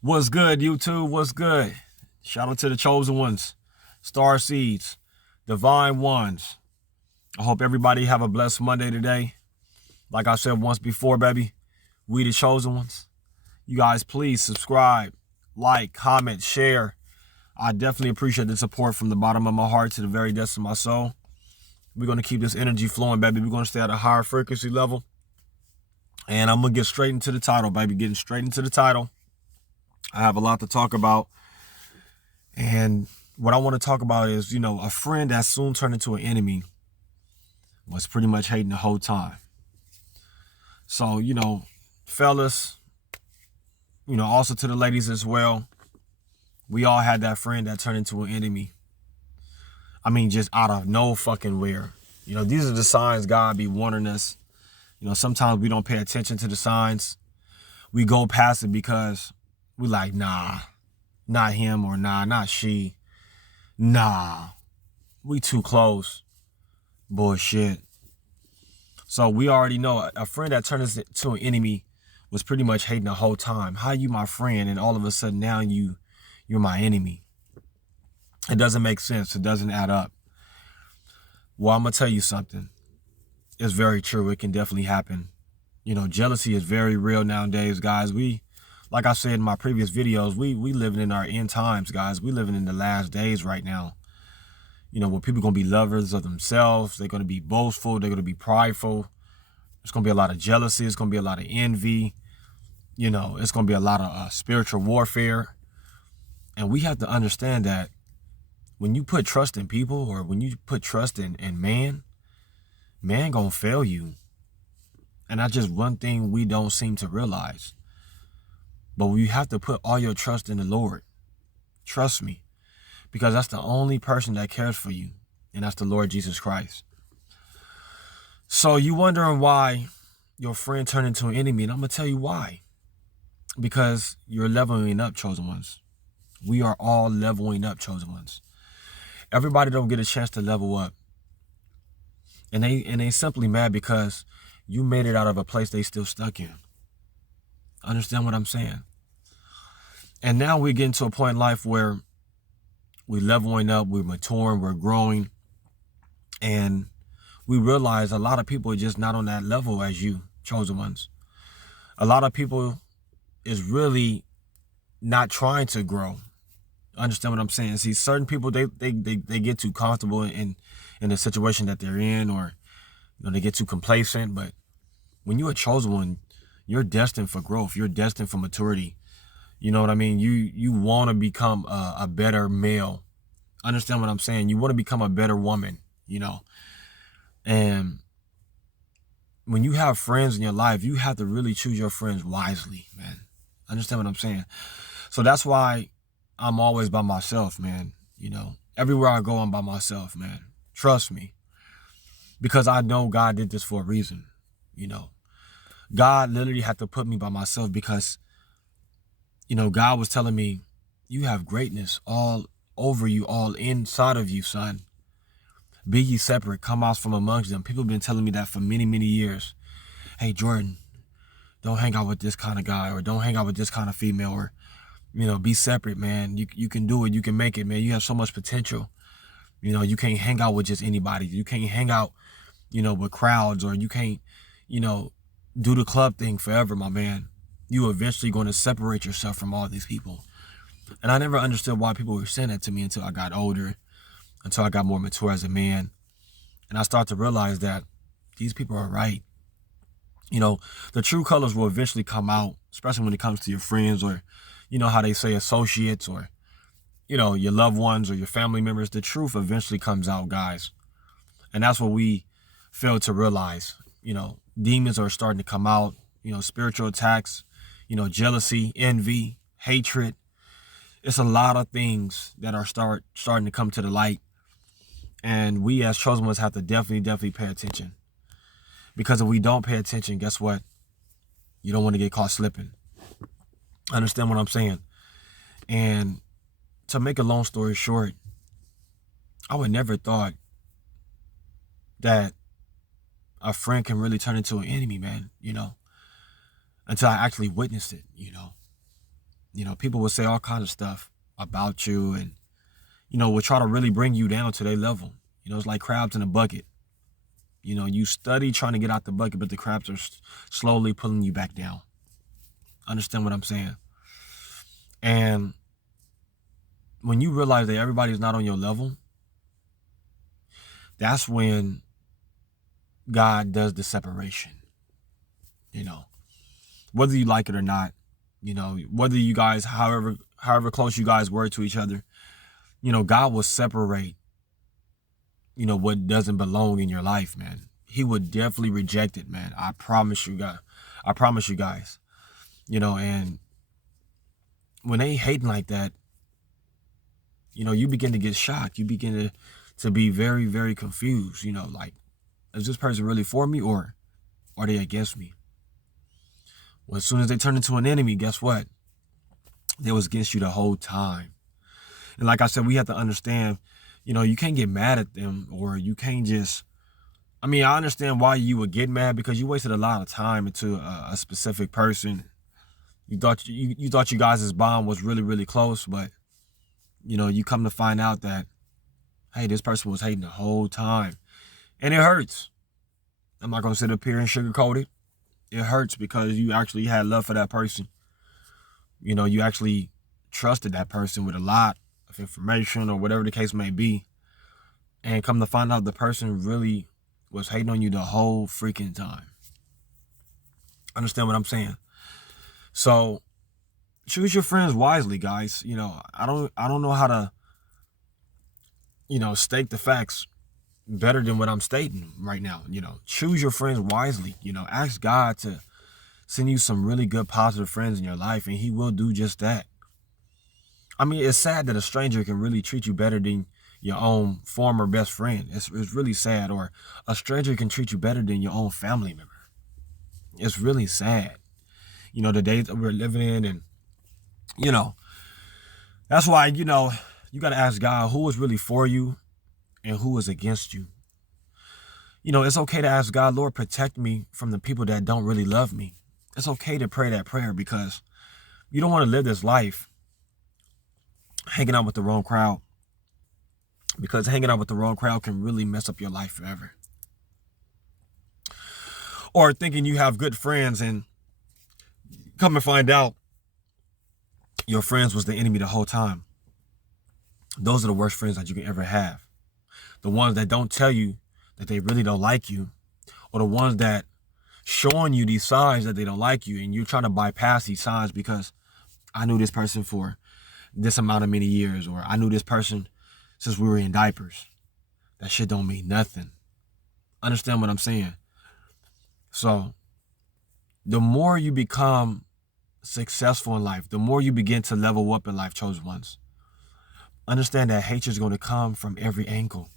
What's good, YouTube? What's good? Shout out to the chosen ones, star seeds, divine ones. I hope everybody have a blessed Monday today. Like I said once before, baby, we the chosen ones. You guys, please subscribe, like, comment, share. I definitely appreciate the support from the bottom of my heart to the very depths of my soul. We're going to keep this energy flowing, baby. We're going to stay at a higher frequency level. And I'm going to get straight into the title, baby. Getting straight into the title. I have a lot to talk about. And what I want to talk about is, a friend that soon turned into an enemy was pretty much hating the whole time. So, fellas, also to the ladies as well, we all had that friend that turned into an enemy. I mean, just out of no fucking where. These are the signs God be warning us. Sometimes we don't pay attention to the signs. We go past it because we like, nah, not him, or nah, not she. Nah, we too close. Bullshit. So we already know a friend that turned us to an enemy was pretty much hating the whole time. How you my friend and all of a sudden now you're my enemy? It doesn't make sense. It doesn't add up. Well, I'm going to tell you something. It's very true. It can definitely happen. Jealousy is very real nowadays, guys. Like I said in my previous videos, we living in our end times, guys. We living in the last days right now. Where people going to be lovers of themselves. They're going to be boastful. They're going to be prideful. There's going to be a lot of jealousy. It's going to be a lot of envy. It's going to be a lot of spiritual warfare. And we have to understand that when you put trust in people, or when you put trust in man going to fail you. And that's just one thing we don't seem to realize. But you have to put all your trust in the Lord. Trust me. Because that's the only person that cares for you. And that's the Lord Jesus Christ. So you wondering why your friend turned into an enemy. And I'm going to tell you why. Because you're leveling up, chosen ones. We are all leveling up, chosen ones. Everybody don't get a chance to level up. And they simply mad because you made it out of a place they still stuck in. Understand what I'm saying? And now we're getting to a point in life where we're leveling up, we're maturing, we're growing. And we realize a lot of people are just not on that level as you, chosen ones. A lot of people is really not trying to grow. Understand what I'm saying? See, certain people, they get too comfortable in the situation that they're in, or they get too complacent. But when you're a chosen one, you're destined for growth. You're destined for maturity. You know what I mean? You want to become a better male. Understand what I'm saying? You want to become a better woman, And when you have friends in your life, you have to really choose your friends wisely, man. Understand what I'm saying? So that's why I'm always by myself, man. Everywhere I go, I'm by myself, man. Trust me. Because I know God did this for a reason, God literally had to put me by myself because, God was telling me, you have greatness all over you, all inside of you, son. Be ye separate, come out from amongst them. People have been telling me that for many, many years. Hey, Jordan, don't hang out with this kind of guy, or don't hang out with this kind of female, or, be separate, man. You can do it. You can make it, man. You have so much potential. You can't hang out with just anybody. You can't hang out, with crowds, or you can't, do the club thing forever, my man. You eventually going to separate yourself from all these people. And I never understood why people were saying that to me until I got older, until I got more mature as a man. And I start to realize that these people are right. The true colors will eventually come out, especially when it comes to your friends, or, how they say associates, or, your loved ones or your family members. The truth eventually comes out, guys. And that's what we fail to realize. Demons are starting to come out, spiritual attacks, jealousy, envy, hatred. It's a lot of things that are starting to come to the light. And we as chosen ones have to definitely pay attention. Because if we don't pay attention, guess what? You don't want to get caught slipping. Understand what I'm saying? And to make a long story short, I would never thought that a friend can really turn into an enemy, man, until I actually witnessed it, People will say all kinds of stuff about you and, will try to really bring you down to their level. It's like crabs in a bucket. You study trying to get out the bucket, but the crabs are slowly pulling you back down. Understand what I'm saying? And when you realize that everybody's not on your level, that's when God does the separation. Whether you like it or not, whether you guys, however close you guys were to each other, God will separate, what doesn't belong in your life, man. He would definitely reject it, man. I promise you guys. And when they hating like that, you begin to get shocked. You begin to be very, very confused. Like, is this person really for me or are they against me? Well, as soon as they turn into an enemy, guess what? They was against you the whole time. And like I said, we have to understand, you can't get mad at them, or you can't just, I understand why you would get mad, because you wasted a lot of time into a specific person. You thought you guys' bond was really, really close, but, you come to find out that, hey, this person was hating the whole time. And it hurts. I'm not going to sit up here and sugarcoat it. It hurts because you actually had love for that person. You actually trusted that person with a lot of information or whatever the case may be. And come to find out the person really was hating on you the whole freaking time. Understand what I'm saying? So choose your friends wisely, guys. I don't know how to, state the facts better than what I'm stating right now. Choose your friends wisely. Ask God to send you some really good, positive friends in your life, and he will do just that. It's sad that a stranger can really treat you better than your own former best friend. It's really sad. Or a stranger can treat you better than your own family member. It's really sad. The days that we're living in, and, that's why, you got to ask God who is really for you and who is against you. It's okay to ask God, Lord, protect me from the people that don't really love me. It's okay to pray that prayer, because you don't want to live this life hanging out with the wrong crowd, because hanging out with the wrong crowd can really mess up your life forever. Or thinking you have good friends and come and find out your friends was the enemy the whole time. Those are the worst friends that you can ever have. The ones that don't tell you that they really don't like you, or the ones that showing you these signs that they don't like you, and you're trying to bypass these signs because I knew this person for this amount of many years, or I knew this person since we were in diapers. That shit don't mean nothing. Understand what I'm saying? So the more you become successful in life, the more you begin to level up in life, chosen ones, understand that hatred is going to come from every angle.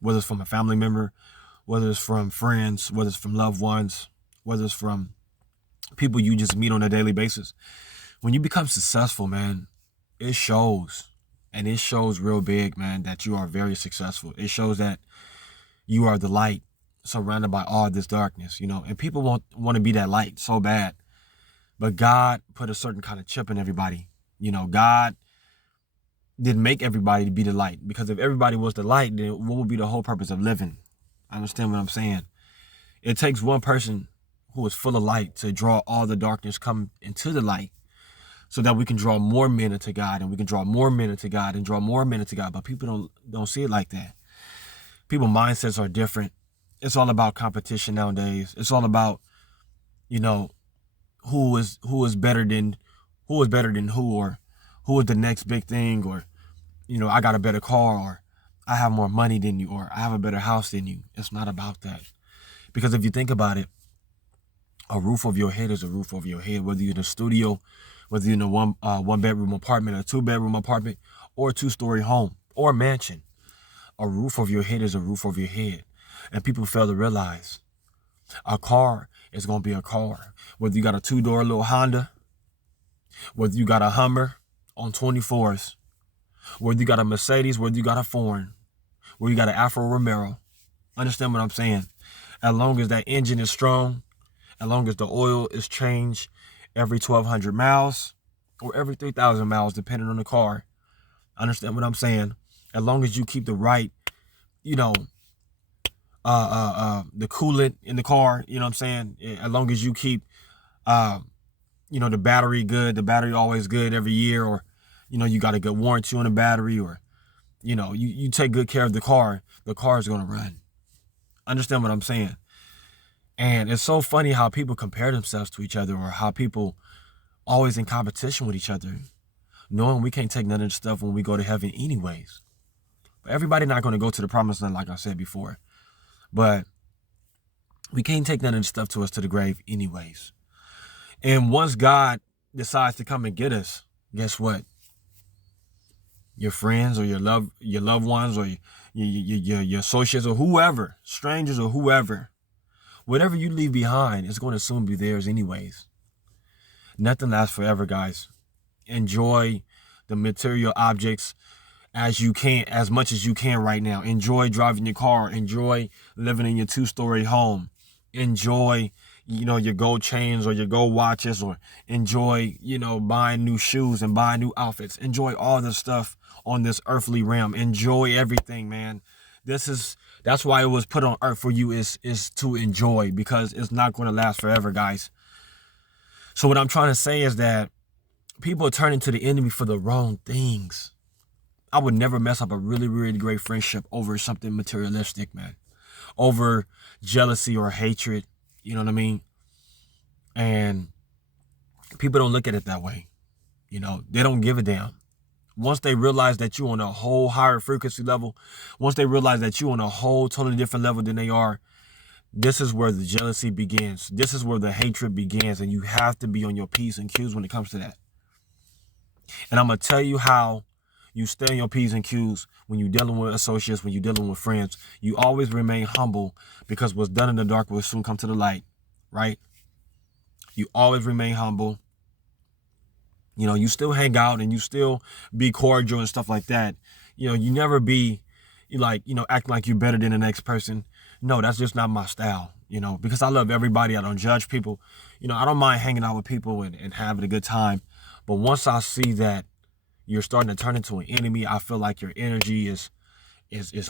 Whether it's from a family member, whether it's from friends, whether it's from loved ones, whether it's from people you just meet on a daily basis. When you become successful, man, it shows. And it shows real big, man, that you are very successful. It shows that you are the light surrounded by all this darkness, and people want to be that light so bad. But God put a certain kind of chip in everybody. God didn't make everybody to be the light, because if everybody was the light, then what would be the whole purpose of living? Understand what I'm saying? It takes one person who is full of light to draw all the darkness come into the light, so that we can draw more men into God, and we can draw more men into God and draw more men into God. But people don't see it like that. People's mindsets are different. It's all about competition nowadays. It's all about, who is better than who, or who is the next big thing, or, I got a better car, or I have more money than you, or I have a better house than you. It's not about that. Because if you think about it, a roof over your head is a roof over your head, whether you're in a studio, whether you're in a one bedroom apartment, a 2-bedroom apartment, or a 2-story home or mansion. A roof over your head is a roof over your head. And people fail to realize a car is going to be a car. Whether you got a 2-door little Honda, whether you got a Hummer on 24s, whether you got a Mercedes, whether you got a foreign, whether you got an Alfa Romeo. Understand what I'm saying? As long as that engine is strong, as long as the oil is changed every 1,200 miles, or every 3,000 miles, depending on the car. Understand what I'm saying? As long as you keep the right, you know, the coolant in the car, you know what I'm saying? As long as you keep, the battery good, the battery always good every year, or, you got a good warranty on the battery, or, you take good care of the car is going to run. Understand what I'm saying? And it's so funny how people compare themselves to each other, or how people always in competition with each other, knowing we can't take none of this stuff when we go to heaven anyways. But everybody not going to go to the promised land, like I said before. But we can't take none of this stuff to us to the grave anyways. And once God decides to come and get us, guess what? Your friends or your loved ones, or your associates, or whoever, strangers or whoever, whatever you leave behind is going to soon be theirs anyways. Nothing lasts forever, guys. Enjoy the material objects as much as you can right now. Enjoy driving your car. Enjoy living in your 2-story home. Enjoy, your gold chains or your gold watches, or enjoy, buying new shoes and buying new outfits. Enjoy all the stuff on this earthly realm. Enjoy everything, man. That's why it was put on earth for you, is to enjoy, because it's not going to last forever, guys. So what I'm trying to say is that people are turning to the enemy for the wrong things. I would never mess up a really, really great friendship over something materialistic, man. Over jealousy or hatred, you know what I mean? And people don't look at it that way. They don't give a damn. Once they realize that you're on a whole higher frequency level, once they realize that you're on a whole totally different level than they are, this is where the jealousy begins. This is where the hatred begins. And you have to be on your P's and Q's when it comes to that. And I'm going to tell you how you stay on your P's and Q's when you're dealing with associates, when you're dealing with friends. You always remain humble, because what's done in the dark will soon come to the light, right? You always remain humble. You still hang out and you still be cordial and stuff like that. You never be acting like you're better than the next person. No, that's just not my style, because I love everybody. I don't judge people. I don't mind hanging out with people and having a good time. But once I see that you're starting to turn into an enemy, I feel like your energy is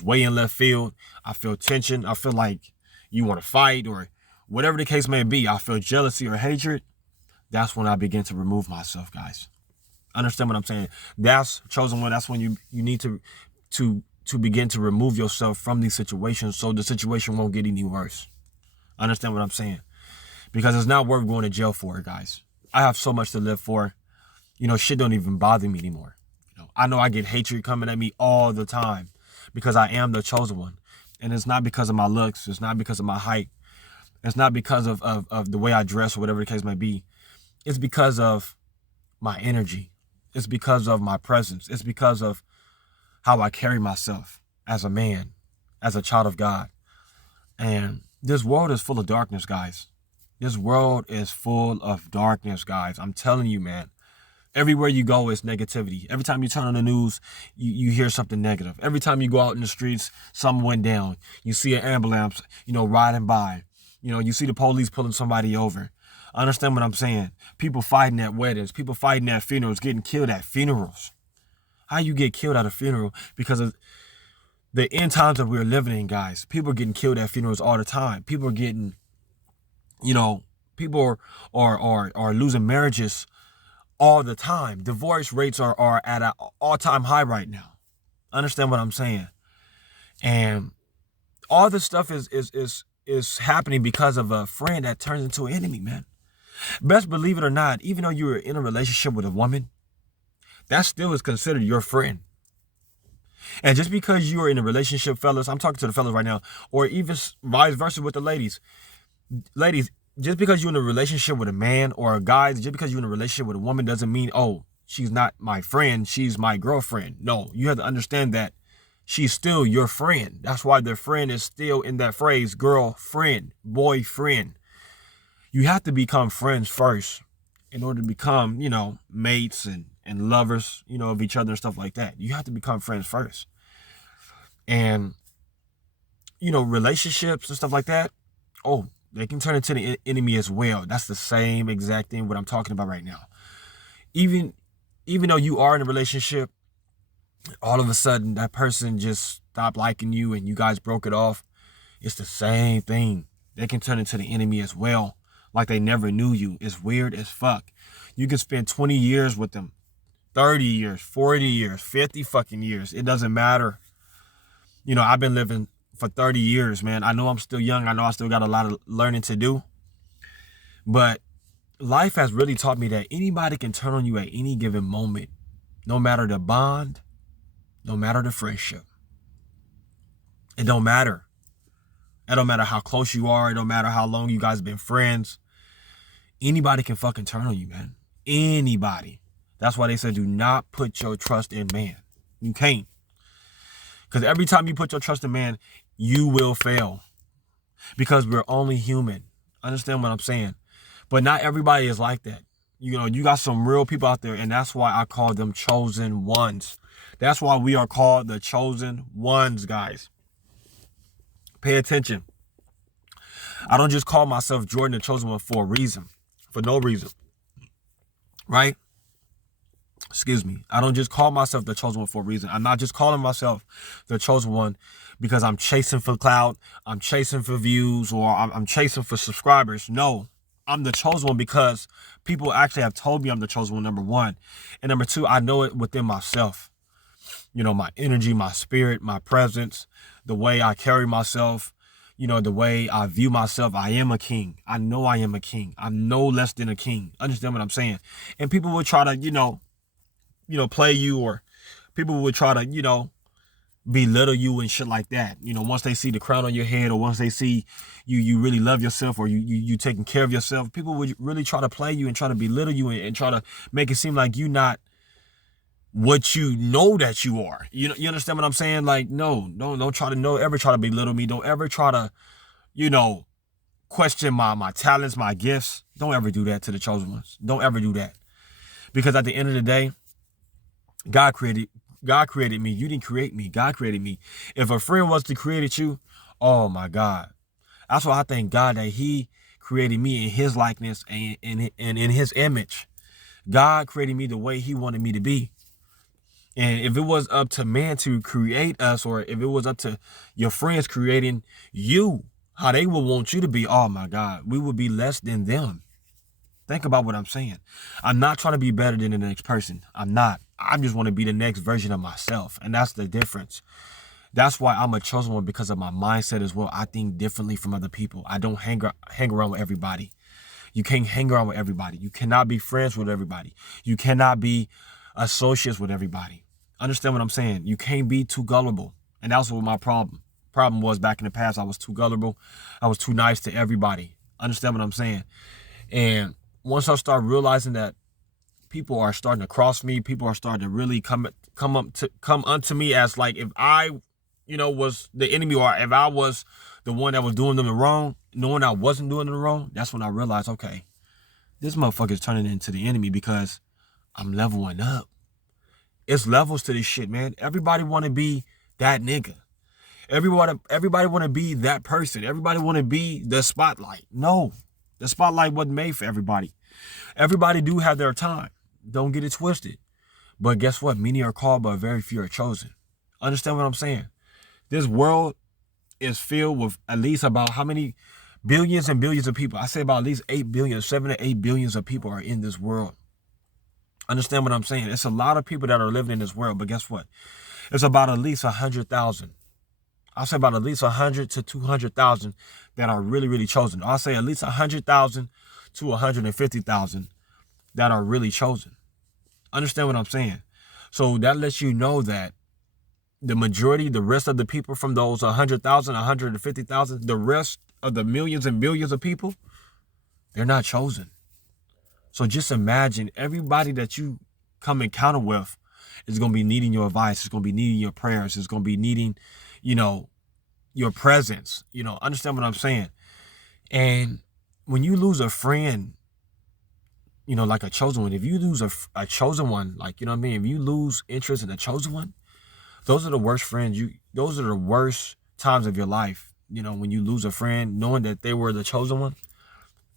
way in left field. I feel tension. I feel like you want to fight, or whatever the case may be. I feel jealousy or hatred. That's when I begin to remove myself, guys. Understand what I'm saying? That's chosen one. That's when you need to begin to remove yourself from these situations, so the situation won't get any worse. Understand what I'm saying? Because it's not worth going to jail for it, guys. I have so much to live for. Shit don't even bother me anymore. I know I get hatred coming at me all the time, because I am the chosen one. And it's not because of my looks. It's not because of my height. It's not because of the way I dress, or whatever the case may be. It's because of my energy. It's because of my presence. It's because of how I carry myself as a man, as a child of God. And this world is full of darkness, guys. This world is full of darkness, guys. I'm telling you, man. Everywhere you go is negativity. Every time you turn on the news, you hear something negative. Every time you go out in the streets, something went down. You see an ambulance, riding by. You see the police pulling somebody over. Understand what I'm saying? People fighting at weddings. People fighting at funerals, getting killed at funerals. How you get killed at a funeral? Because of the end times that we're living in, guys. People are getting killed at funerals all the time. People are getting, people are losing marriages all the time. Divorce rates are at an all-time high right now. Understand what I'm saying? And all this stuff is happening because of a friend that turns into an enemy, man. Best believe it or not, even though you're in a relationship with a woman, that still is considered your friend. And just because you are in a relationship, fellas, I'm talking to the fellas right now, or even vice versa with the ladies. Ladies, just because you're in a relationship with a man, or a guy, just because you're in a relationship with a woman doesn't mean, oh, she's not my friend, she's my girlfriend. No, you have to understand that she's still your friend. That's why the friend is still in that phrase, girlfriend, boyfriend. You have to become friends first in order to become, mates and lovers, of each other and stuff like that. You have to become friends first. And, relationships and stuff like that, oh, they can turn into the enemy as well. That's the same exact thing what I'm talking about right now. Even even though you are in a relationship, all of a sudden that person just stopped liking you and you guys broke it off. It's the same thing. They can turn into the enemy as well, like they never knew you. It's weird as fuck. You can spend 20 years with them, 30 years, 40 years, 50 fucking years. It doesn't matter. You know, I've been living for 30 years, man. I know I'm still young. I know I still got a lot of learning to do. But life has really taught me that anybody can turn on you at any given moment, no matter the bond, no matter the friendship. It don't matter. It don't matter how close you are. It don't matter how long you guys have been friends. Anybody can fucking turn on you, man. Anybody. That's why they said do not put your trust in man. You can't. Because every time you put your trust in man, you will fail. Because we're only human. Understand what I'm saying? But not everybody is like that. You know, you got some real people out there, and that's why I call them chosen ones. That's why we are called the chosen ones, guys. Pay attention. I don't just call myself Jordan the chosen one for a reason. For no reason. Right? Excuse me. I don't just call myself the chosen one for a reason. I'm not just calling myself the chosen one because I'm chasing for clout, I'm chasing for views, or I'm chasing for subscribers. No, I'm the chosen one because people actually have told me I'm the chosen one, number one. And number two, I know it within myself. You know, my energy, my spirit, my presence, the way I carry myself, you know, the way I view myself. I am a king. I know I am a king. I'm no less than a king. Understand what I'm saying? And people will try to, you know, play you, or people would try to, belittle you and shit like that. You know, once they see the crown on your head, or once they see you really love yourself, or you taking care of yourself, people would really try to play you and try to belittle you and try to make it seem like you not what you know that you are. You understand what I'm saying? Like, no, don't try to ever try to belittle me. Don't ever try to, question my talents, my gifts. Don't ever do that to the chosen ones. Don't ever do that. Because at the end of the day, God created me. You didn't create me. God created me. If a friend was to create you, oh my God. That's why I thank God that he created me in his likeness and in his image. God created me the way he wanted me to be. And if it was up to man to create us, or if it was up to your friends creating you, how they would want you to be, oh my God, we would be less than them. Think about what I'm saying. I'm not trying to be better than the next person. I'm not. I just want to be the next version of myself. And that's the difference. That's why I'm a chosen one, because of my mindset as well. I think differently from other people. I don't hang around with everybody. You can't hang around with everybody. You cannot be friends with everybody. You cannot be associates with everybody. Understand what I'm saying? You can't be too gullible. And that's what my problem was back in the past. I was too gullible. I was too nice to everybody. Understand what I'm saying? And once I start realizing that people are starting to cross me, people are starting to really come unto me as like if I, was the enemy, or if I was the one that was doing them the wrong, knowing I wasn't doing them the wrong, that's when I realized, okay, this motherfucker's turning into the enemy because I'm leveling up. It's levels to this shit, man. Everybody want to be that nigga. Everybody want to be that person. Everybody want to be the spotlight. No, the spotlight wasn't made for everybody. Everybody do have their time. Don't get it twisted. But guess what? Many are called, but very few are chosen. Understand what I'm saying? This world is filled with at least about how many billions and billions of people? I say about at least 8 billion, 7 to 8 billions of people are in this world. Understand what I'm saying? It's a lot of people that are living in this world, but guess what? It's about at least 100,000. I'll say about at least 100 to 200,000 that are really, really chosen. I'll say at least 100,000 to 150,000 that are really chosen. Understand what I'm saying? So that lets you know that the majority, the rest of the people from those 100,000, 150,000, the rest of the millions and billions of people, they're not chosen. So just imagine everybody that you come encounter with is going to be needing your advice. It's going to be needing your prayers. It's going to be needing, your presence. Understand what I'm saying? And when you lose a friend, like a chosen one, if you lose a chosen one, like, if you lose interest in a chosen one, those are the worst friends. Those are the worst times of your life. When you lose a friend, knowing that they were the chosen one,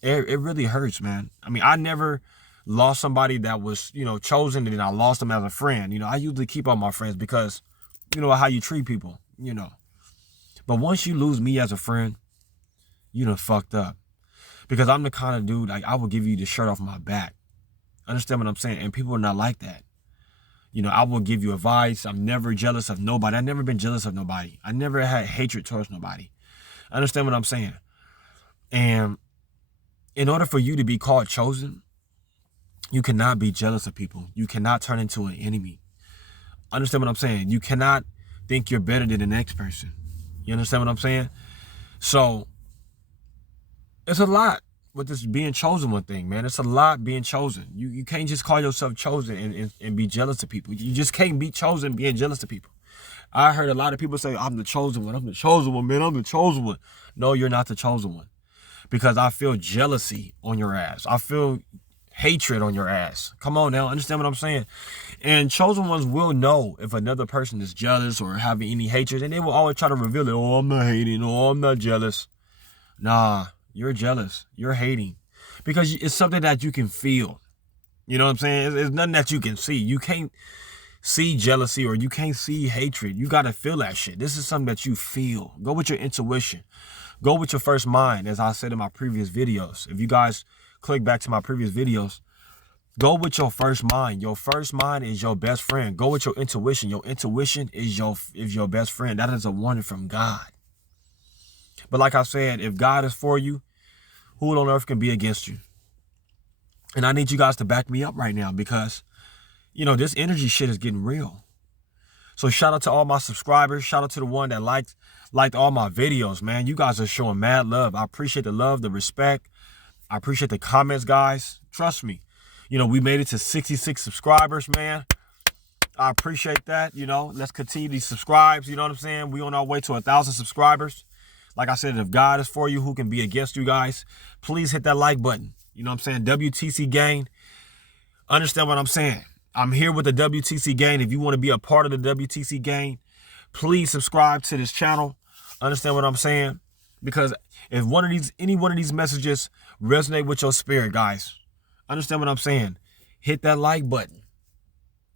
it really hurts, man. I mean, I never lost somebody that was, chosen, and then I lost them as a friend. I usually keep all my friends because, how you treat people, But once you lose me as a friend, you done fucked up. Because I'm the kind of dude, like, I will give you the shirt off my back. Understand what I'm saying? And people are not like that. I will give you advice. I'm never jealous of nobody. I've never been jealous of nobody. I never had hatred towards nobody. Understand what I'm saying? And in order for you to be called chosen, you cannot be jealous of people. You cannot turn into an enemy. Understand what I'm saying? You cannot think you're better than the next person. You understand what I'm saying? So it's a lot with this being chosen one thing, man. It's a lot being chosen. You can't just call yourself chosen and be jealous of people. You just can't be chosen being jealous of people. I heard a lot of people say, I'm the chosen one. I'm the chosen one, man. I'm the chosen one. No, you're not the chosen one. Because I feel jealousy on your ass. I feel hatred on your ass. Come on now, understand what I'm saying? And chosen ones will know if another person is jealous or having any hatred, and they will always try to reveal it. Oh, I'm not hating. Oh, I'm not jealous. Nah, you're jealous. You're hating. Because it's something that you can feel. You know what I'm saying? It's nothing that you can see. You can't see jealousy or you can't see hatred. You got to feel that shit. This is something that you feel. Go with your intuition. Go with your first mind, as I said in my previous videos. If you guys click back to my previous videos, go with your first mind. Your first mind is your best friend. Go with your intuition. Your intuition is your best friend. That is a wonder from God. But like I said, if God is for you, who on earth can be against you? And I need you guys to back me up right now because, this energy shit is getting real. So shout out to all my subscribers. Shout out to the one that liked all my videos, man. You guys are showing mad love. I appreciate the love, the respect. I appreciate the comments, guys. Trust me. We made it to 66 subscribers, man. I appreciate that. Let's continue these subscribes. You know what I'm saying? We on our way to 1,000 subscribers. Like I said, if God is for you, who can be against you guys? Please hit that like button. You know what I'm saying? W.T.C Gang. Understand what I'm saying? I'm here with the W.T.C Gang. If you want to be a part of the W.T.C Gang, please subscribe to this channel. Understand what I'm saying? Because if any one of these messages resonate with your spirit, guys, understand what I'm saying? Hit that like button.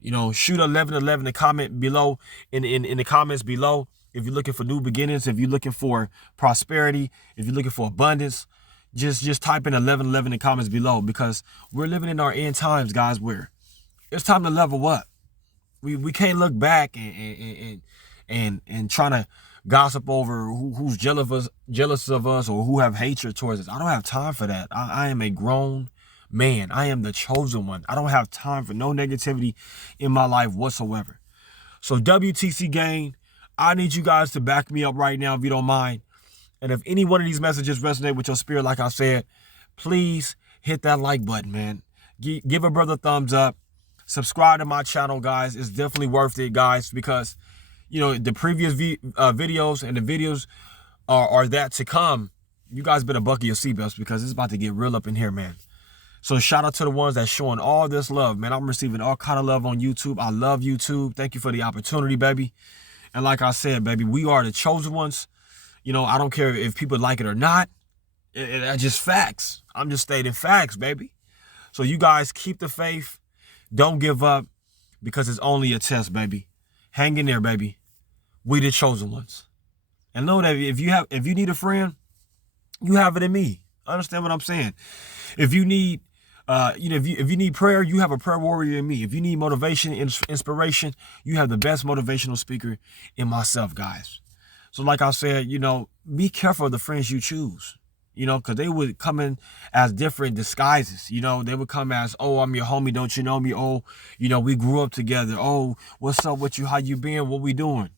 Shoot 1111 to comment below in the comments below. If you're looking for new beginnings, if you're looking for prosperity, if you're looking for abundance, just type in 1111 in the comments below, because we're living in our end times, guys, where it's time to level up. We can't look back and trying to gossip over who's jealous of us or who have hatred towards us. I don't have time for that. I am a grown man. I am the chosen one. I don't have time for no negativity in my life whatsoever. So W.T.C Gang, I need you guys to back me up right now if you don't mind. And if any one of these messages resonate with your spirit, like I said, please hit that like button, man. Give a brother a thumbs up. Subscribe to my channel, guys. It's definitely worth it, guys, because, the previous videos and the videos are that to come. You guys better buckle your seatbelts because it's about to get real up in here, man. So shout out to the ones that's showing all this love, man. I'm receiving all kind of love on YouTube. I love YouTube. Thank you for the opportunity, baby. And like I said, baby, we are the chosen ones. I don't care if people like it or not. It's just facts. I'm just stating facts, baby. So you guys keep the faith. Don't give up, because it's only a test, baby. Hang in there, baby. We the chosen ones. And know that if you need a friend, you have it in me. Understand what I'm saying? If you need if you need prayer, you have a prayer warrior in me. If you need motivation, inspiration, you have the best motivational speaker in myself, guys. So like I said, be careful of the friends you choose, because they would come in as different disguises. They would come as, oh, I'm your homie, don't you know me? Oh, we grew up together. Oh, what's up with you? How you been? What we doing?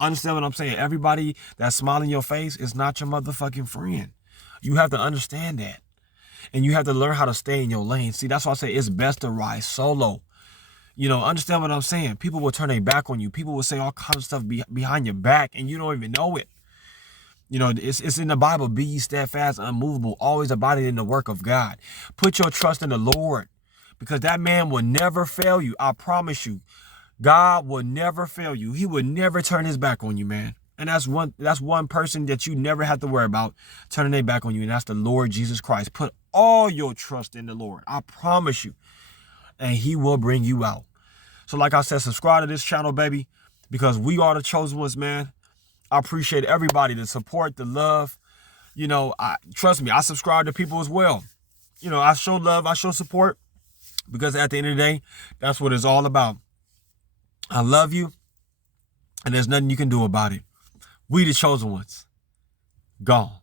Understand what I'm saying? Everybody that's smiling in your face is not your motherfucking friend. You have to understand that. And you have to learn how to stay in your lane. See, that's why I say it's best to ride solo. Understand what I'm saying? People will turn their back on you. People will say all kinds of stuff behind your back, and you don't even know it. It's in the Bible. Be ye steadfast, unmovable, always abiding in the work of God. Put your trust in the Lord, because that man will never fail you. I promise you. God will never fail you. He will never turn his back on you, man. And that's one person that you never have to worry about turning their back on you, and that's the Lord Jesus Christ. Put all your trust in the Lord. I promise you. and he will bring you out. So like I said, subscribe to this channel, baby, because we are the chosen ones, man. I appreciate everybody, the support, the love. You know, trust me, I subscribe to people as well. You know, I show love, I show support, because at the end of the day, that's what it's all about. I love you, and there's nothing you can do about it. We the chosen ones. Gone.